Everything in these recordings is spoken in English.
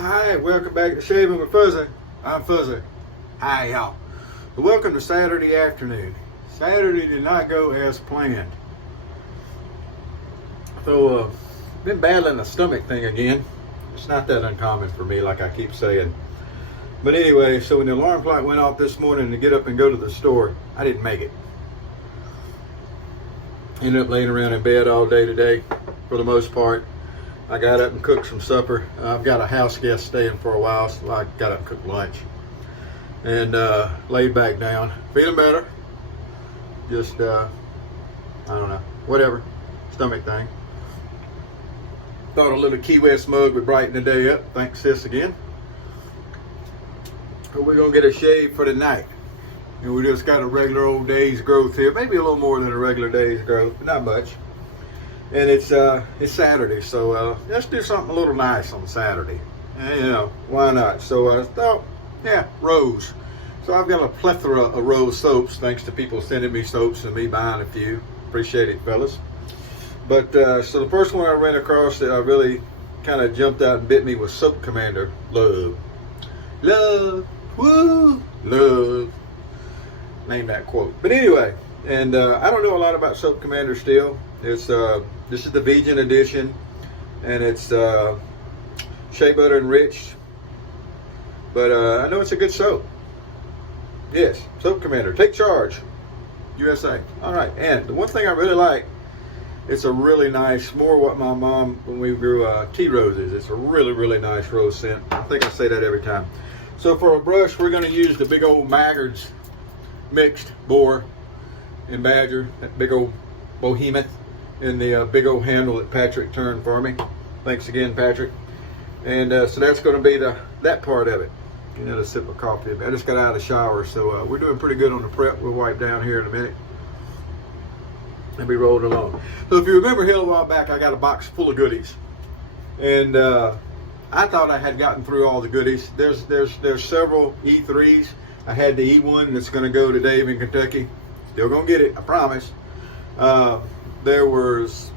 Hi, welcome back to Shaving with Fuzzy. I'm Fuzzy. Hi, y'all. So welcome to Saturday afternoon. Saturday did not go as planned. So, been battling a stomach thing again. It's not that uncommon for me, like I keep saying. But anyway, so when the alarm clock went off this morning to get up and go to the store, I didn't make it. Ended up laying around in bed all day today, for the most part. I got up and cooked some supper. I've got a house guest staying for a while, so I got up and cooked lunch. And laid back down. Feeling better. Just, I don't know, whatever. Stomach thing. Thought a little Key West mug would brighten the day up. Thanks, sis, again. But we're going to get a shave for the night. And we just got a regular old day's growth here. Maybe a little more than a regular day's growth, but not much. And it's Saturday, so let's do something a little nice on Saturday. And, you know, why not? So I thought, yeah, Rose. So I've got a plethora of Rose soaps, thanks to people sending me soaps and me buying a few. Appreciate it, fellas. But so the first one I ran across that I really kind of jumped out and bit me was Soap Commander Love. Love, woo, love. Name that quote. But anyway, and I don't know a lot about Soap Commander still. It's this is the vegan edition, and it's shea butter enriched. But I know it's a good soap. Yes, Soap Commander, take charge, USA. All right, and the one thing I really like, it's a really nice, more what my mom when we grew tea roses. It's a really, really nice rose scent. I think I say that every time. So for a brush, we're going to use the big old Maggard's mixed boar and badger, that big old behemoth. In the big old handle that Patrick turned for me. Thanks again, Patrick. And so that's going to be that part of it. Another sip of coffee. I just got out of the shower, so we're doing pretty good on the prep. We'll wipe down here in a minute and be rolled along. So if you remember here a while back, I got a box full of goodies, and I thought I had gotten through all the goodies. There's several E3s. I had the E1 that's going to go to Dave in Kentucky. Still going to get it, I promise. There was,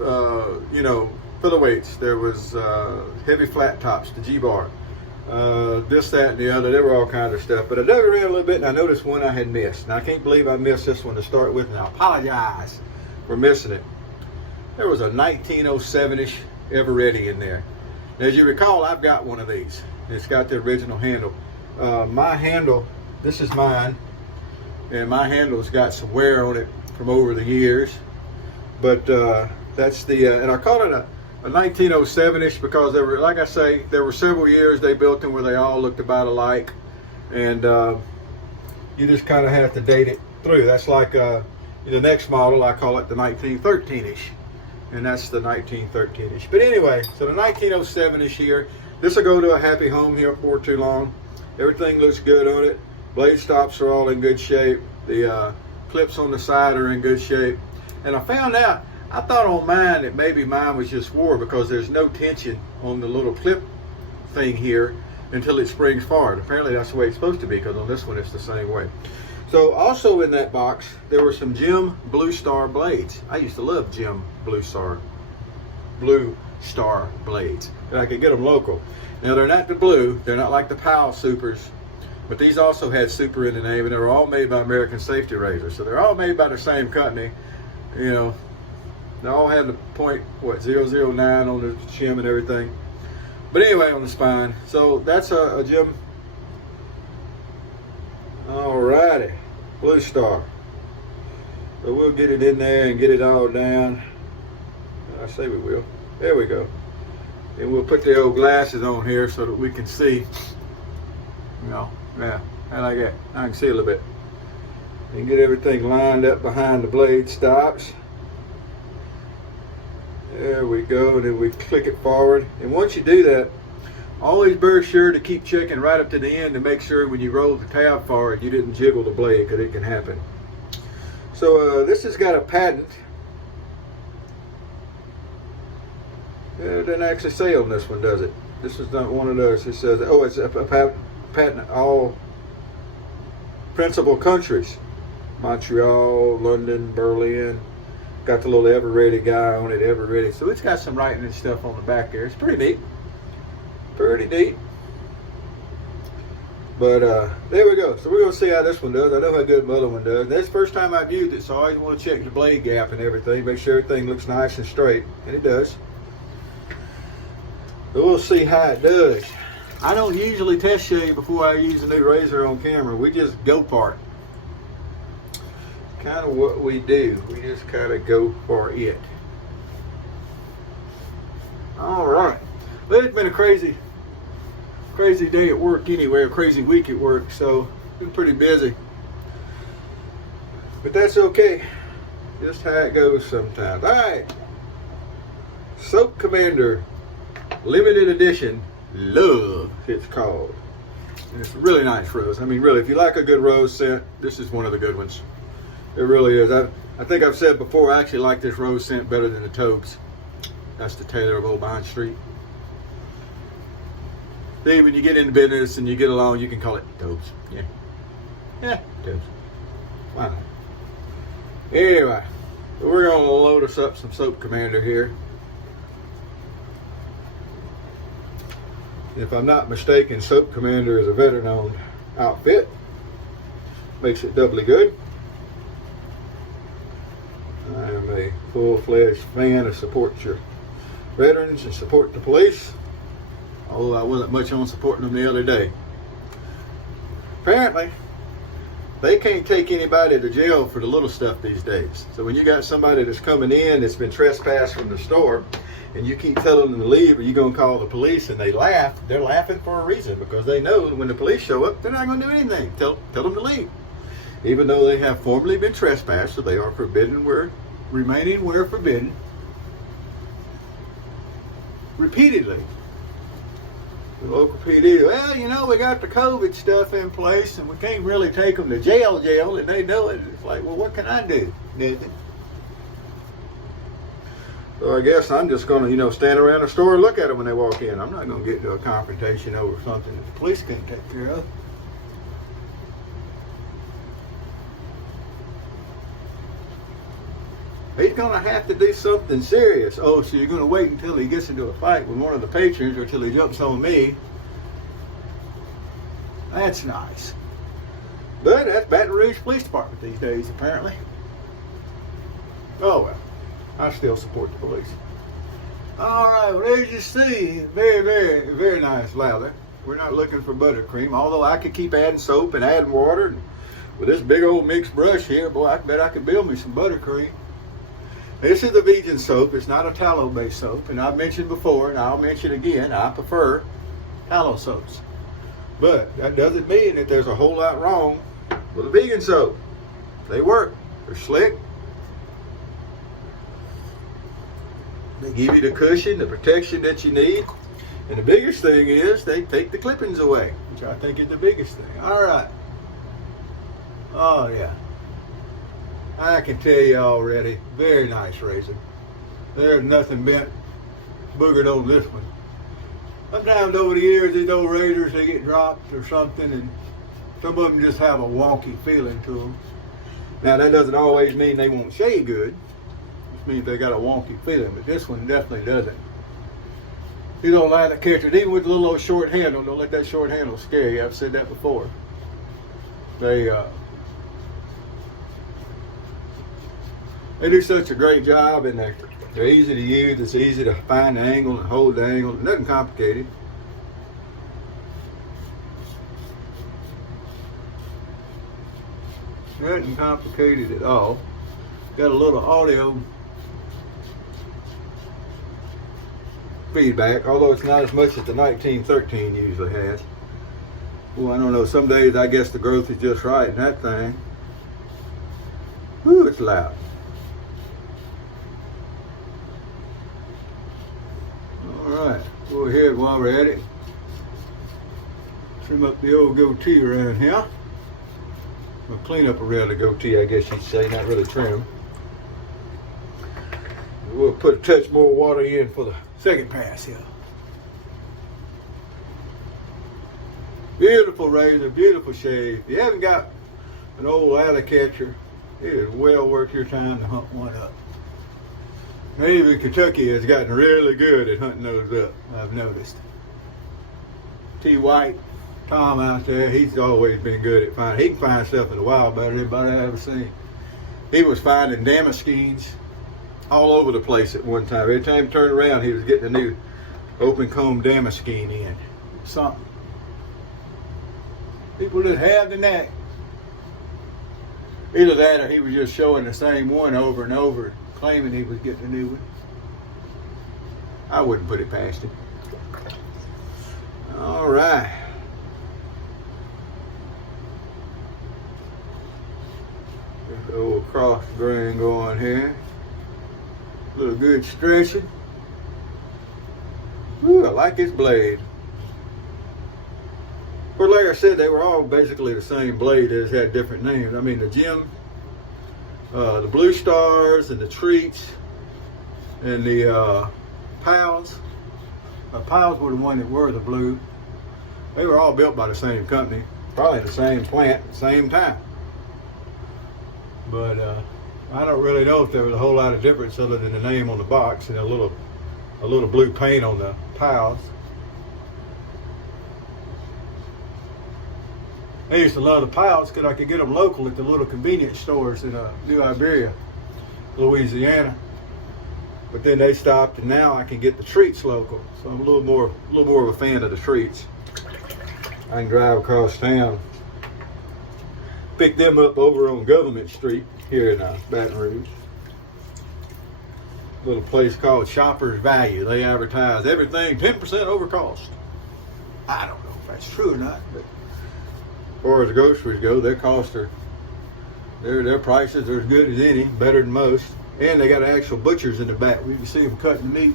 you know, featherweights. There was heavy flat tops, the G-bar, this, that, and the other. There were all kinds of stuff. But I dug around a little bit, and I noticed one I had missed. Now, I can't believe I missed this one to start with, and I apologize for missing it. There was a 1907-ish Eveready in there. Now, as you recall, I've got one of these. It's got the original handle. My handle, this is mine, and my handle's got some wear on it from over the years. But that's the, and I call it a 1907-ish because there were, like I say, there were several years they built them where they all looked about alike. And you just kind of have to date it through. That's like the next model, I call it the 1913-ish. And that's the 1913-ish. But anyway, so the 1907-ish here. This will go to a happy home here before too long. Everything looks good on it. Blade stops are all in good shape. The clips on the side are in good shape. And I found out, I thought on mine that maybe mine was just wore because there's no tension on the little clip thing here until it springs forward. Apparently that's the way it's supposed to be, because on this one it's the same way. So also in that box, there were some Jim Blue Star blades. I used to love Jim Blue Star blades. And I could get them local. Now they're not the blue, they're not like the Powell Supers, but these also had super in the name, and they were all made by American Safety Razors. So they're all made by the same company. You know, they all have the point, what, 009 on the shim and everything. But anyway, on the spine. So that's a Jim. Alrighty, Blue Star. So we'll get it in there and get it all down. I say we will. There we go. And we'll put the old glasses on here so that we can see. You know, yeah, I like that. I can see a little bit. And get everything lined up behind the blade stops. There we go, and then we click it forward. And once you do that, always be sure to keep checking right up to the end to make sure when you roll the tab forward you didn't jiggle the blade, because it can happen. So this has got a patent. It doesn't actually say on this one, does it? This is not one of those. It says, oh, it's a patent all principal countries. Montreal, London, Berlin. Got the little Eveready guy on it, Eveready. So it's got some writing and stuff on the back there. It's pretty neat. pretty neat. But there we go. So we're going to see how this one does. I know how good my other one does. That's the first time I've used it, so I always want to check the blade gap and everything. Make sure everything looks nice and straight. And it does. So we'll see how it does. I don't usually test shave before I use a new razor on camera. We just go for it. Kind of what we do. We just kind of go for it. All right. Well, it's been a crazy day at work anyway, a crazy week at work, so been pretty busy. But that's okay. Just how it goes sometimes. All right. Soap Commander Limited Edition Love, it's called. And it's a really nice rose. I mean, really, if you like a good rose scent, this is one of the good ones. It really is. I think I've said before, I actually like this rose scent better than the Taubes. That's the Taylor of Old Bond Street. See, when you get into business and you get along, you can call it Taubes. Yeah. Yeah, Taubes. Why not? Anyway, we're going to load us up some Soap Commander here. If I'm not mistaken, Soap Commander is a veteran-owned outfit. Makes it doubly good. I am a full-fledged fan of support your veterans and support the police. Although I wasn't much on supporting them the other day. Apparently, they can't take anybody to jail for the little stuff these days. So when you got somebody that's coming in that's been trespassed from the store, and you keep telling them to leave, or you're going to call the police, and they laugh, they're laughing for a reason, because they know when the police show up, they're not going to do anything. Tell them to leave. Even though they have formerly been trespassed, so they are forbidden where, remaining where forbidden, repeatedly. The local PD, well, you know, we got the COVID stuff in place and we can't really take them to jail, and they know it. It's like, well, what can I do? Nothing. So I guess I'm just going to, stand around the store and look at them when they walk in. I'm not going to get into a confrontation over something that the police can't take care of. He's going to have to do something serious. Oh, so you're going to wait until he gets into a fight with one of the patrons or until he jumps on me. That's nice. But that's Baton Rouge Police Department these days, apparently. Oh, well. I still support the police. All right, well, as you see, very, very, very nice lather. We're not looking for buttercream, although I could keep adding soap and adding water. And with this big old mixed brush here, boy, I bet I could build me some buttercream. This is a vegan soap. It's not a tallow-based soap. And I've mentioned before, and I'll mention again, I prefer tallow soaps. But that doesn't mean that there's a whole lot wrong with a vegan soap. They work. They're slick. They give you the cushion, the protection that you need. And the biggest thing is they take the clippings away, which I think is the biggest thing. All right. Oh, yeah. I can tell you already, very nice razor. There's nothing bent, boogered on this one. Sometimes over the years, these old razors, they get dropped or something, and some of them just have a wonky feeling to them. Now, that doesn't always mean they won't shave good. It just means they got a wonky feeling, but this one definitely doesn't. These old line of catchers, even with the little old short handle, don't let that short handle scare you. I've said that before. They do such a great job, and they're easy to use. It's easy to find the angle and hold the angle. Nothing complicated. Nothing complicated at all. Got a little audio feedback, although it's not as much as the 1913 usually has. Well, I don't know. Some days I guess the growth is just right in that thing. Whew, it's loud. Alright, go ahead while we're at it. Trim up the old goatee around here. Well, clean up around the goatee, I guess you'd say, not really trim. We'll put a touch more water in for the second pass here. Beautiful razor, beautiful shave. If you haven't got an old alley catcher, it is well worth your time to hunt one up. Even Kentucky has gotten really good at hunting those up, I've noticed. T. White, Tom out there, he's always been good at finding. He can find stuff in the wild better than anybody I've ever seen. He was finding Damascenes all over the place at one time. Every time he turned around, he was getting a new open comb Damascene in. Something. People that have the knack. Either that or he was just showing the same one over and over, claiming he was getting a new one. I wouldn't put it past him. All right. There's the old cross grain going here. A little good stretching. Ooh, I like his blade. But like I said, they were all basically the same blade. They just had different names. I mean, the Gem, the Blue Stars, and the Treats, and the Pals. The Pals were the one that were the blue. They were all built by the same company, probably the same plant, at the same time. But I don't really know if there was a whole lot of difference other than the name on the box and a little blue paint on the Pals. I used to love the Pals because I could get them local at the little convenience stores in New Iberia, Louisiana. But then they stopped, and now I can get the Treats local. So I'm a little more of a fan of the Treats. I can drive across town, pick them up over on Government Street here in Baton Rouge. A little place called Shoppers Value. They advertise everything 10% over cost. I don't know if that's true or not, but as far as the groceries go, their costs are, their prices are as good as any, better than most. And they got actual butchers in the back. We can see them cutting meat.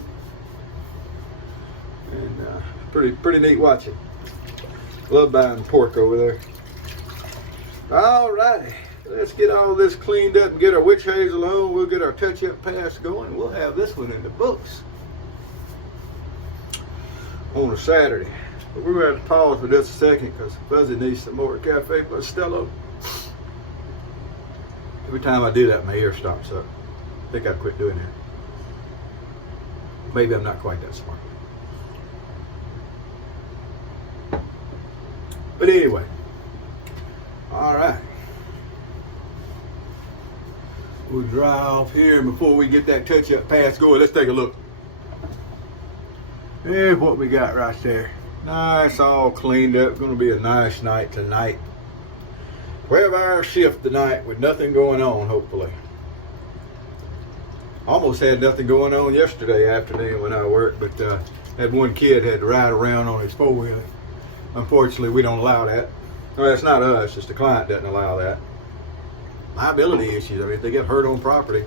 And pretty neat watching. Love buying pork over there. All righty. Let's get all this cleaned up and get our witch hazel on. We'll get our touch-up pass going, and we'll have this one in the books on a Saturday. But we're going to pause for just a second because Fuzzy needs some more Cafe Bustelo. Every time I do that, my ear stops up. I think I'd quit doing that. Maybe I'm not quite that smart. But anyway, all right. We'll dry off here, and before we get that touch-up pass going, let's take a look. Here's what we got right there. Nice, all cleaned up. Going to be a nice night tonight. 12-hour shift tonight with nothing going on, hopefully. Almost had nothing going on yesterday afternoon when I worked, but had one kid had to ride around on his four-wheeler. Unfortunately, we don't allow that. Well, it's not us, just the client doesn't allow that. Liability issues. I mean, if they get hurt on property.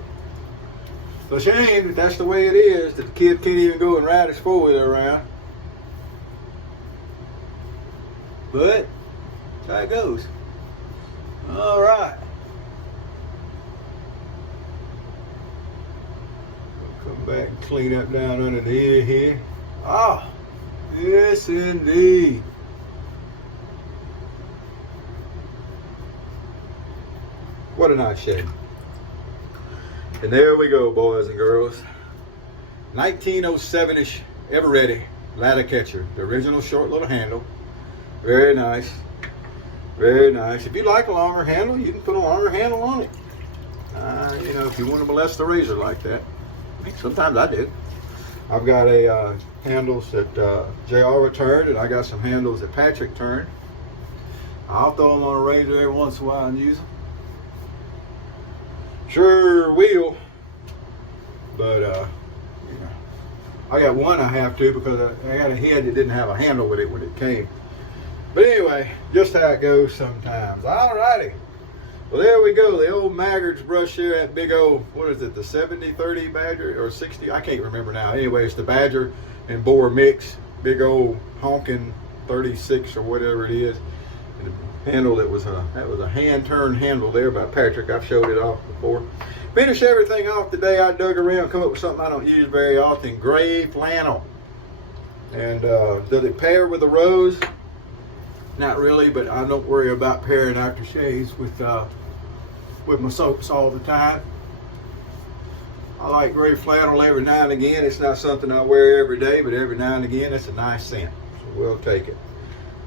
It's a shame that that's the way it is, that the kid can't even go and ride his four-wheeler around. But that's how it goes. All right. We'll come back and clean up down under the ear here. Ah, yes indeed. What a nice shade. And there we go, boys and girls. 1907-ish Eveready ladder catcher. The original short little handle. Very nice. Very nice. If you like a longer handle, you can put a longer handle on it. You know, if you want to molest the razor like that. Sometimes I did. I've got a handles that JR returned, and I got some handles that Patrick turned. I'll throw them on a razor every once in a while and use them. Sure will. But, you know, I got one I have to because I got a head that didn't have a handle with it when it came. But anyway, just how it goes sometimes. Alrighty. Well, there we go. The old Maggard's brush here, that big old, what is it, the 70-30 Badger or 60? I can't remember now. Anyway, it's the Badger and Boar mix. Big old honking 36 or whatever it is. And the handle that was a hand-turned handle there by Patrick. I've showed it off before. Finished everything off today. I dug around, come up with something I don't use very often. Gray flannel. And does it pair with the rose? Not really, but I don't worry about pairing aftershaves with my soaps all the time. I like gray flannel every now and again. It's not something I wear every day, but every now and again, it's a nice scent. So we'll take it.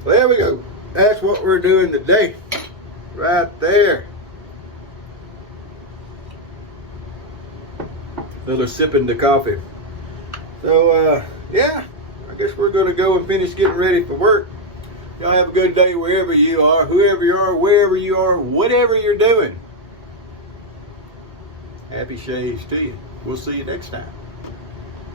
Well, there we go. That's what we're doing today. Right there. Another sipping the coffee. So, yeah, I guess we're going to go and finish getting ready for work. Y'all have a good day wherever you are, whoever you are, wherever you are, whatever you're doing. Happy shaves to you. We'll see you next time.